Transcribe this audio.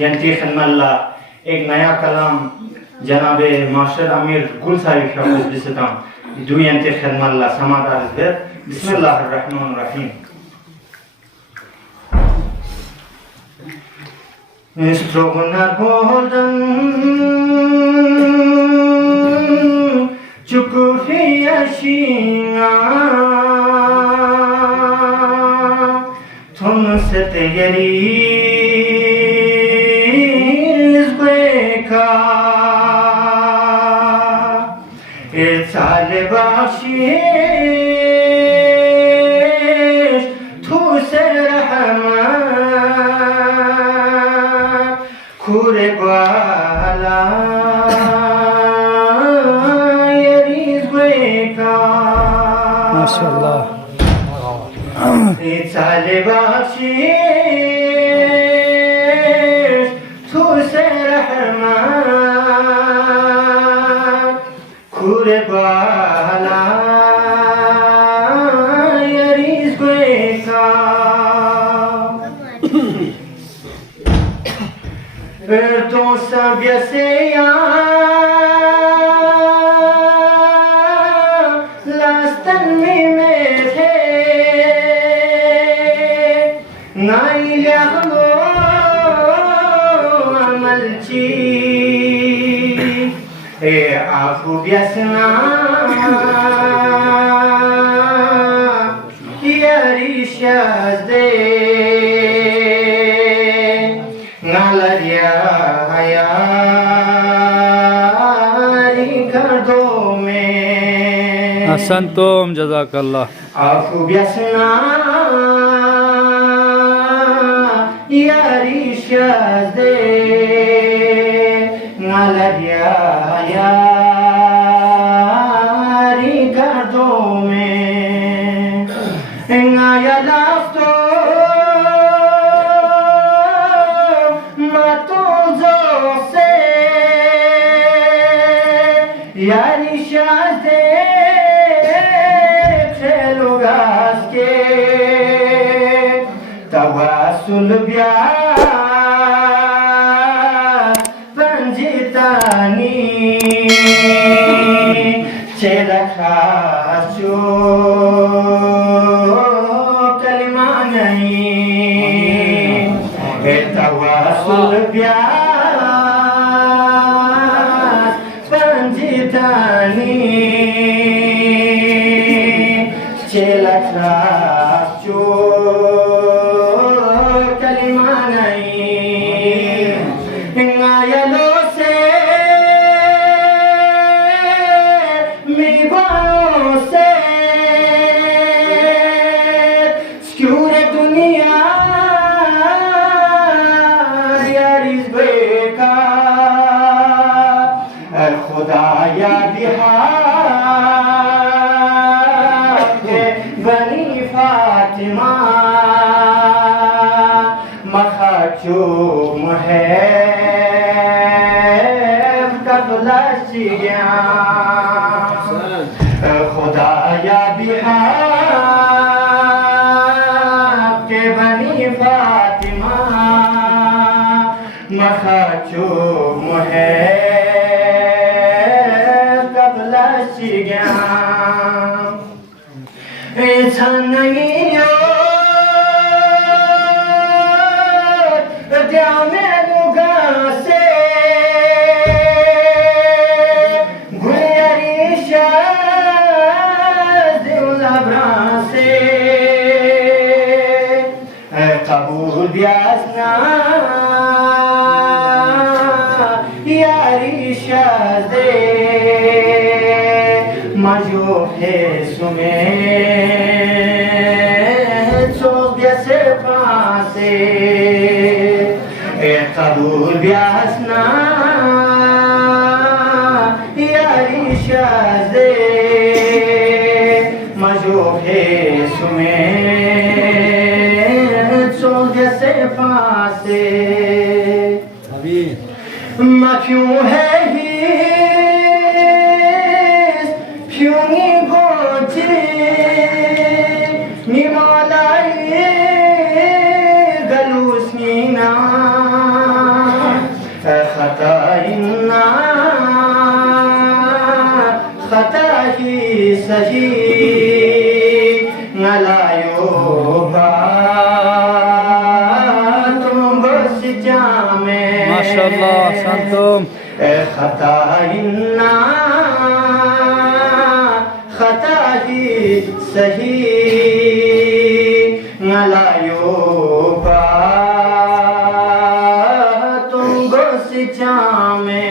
यंती खन्मल्ला एक नया कलाम जनाबे मास्टर आमिर गुल साहिब शाहूस बिसताम दु यंती खन्मल्ला समादार बिस्मिल्लाहिर्रहमानिर्रहीम Strogna golden Chukufia shinga Thun sete yaris gweka It's ale bakshish Tu serahama Kure gwala yaris gweka MashaAllah. It's ale bakshish Tu serahama Kure gwala yaris gweka Ton sabia seya lastan mi methe nailya mo amalchi e afu biasna yarishas de Nalaria hayari kardo mein Ahsantum, jazakallah. Afu biasna yari shazde Nalaria hayari kardo mein Ngaya lafto Yani şahde çelugas ke tawassul biat panjitani chelakhachu kalima nahi tawassul biat Tani chelakhachu kalima nahi ngayalo se migo se skure duniya yaris beka खुदाया बिहार बनी फातिमा मखचूम है कबलशिया खुदाया बिहार बनी फातिमा मखचूम है It's a nangyo Diame mugase Guyarisha Diula brase Kabul biasna Yarisha de Majo है सुमे चौब्या से फांसे ए कबूल ब्यासना यारी शाज़े मजो है सुमे चौब्या से फांसे माँ क्यों है ही Fiumi goji nima सही नलायो बा तुम बस जामे माशाल्लाह संतुम खता इन्ना खता ही सही नलायो बा तुम बस जामे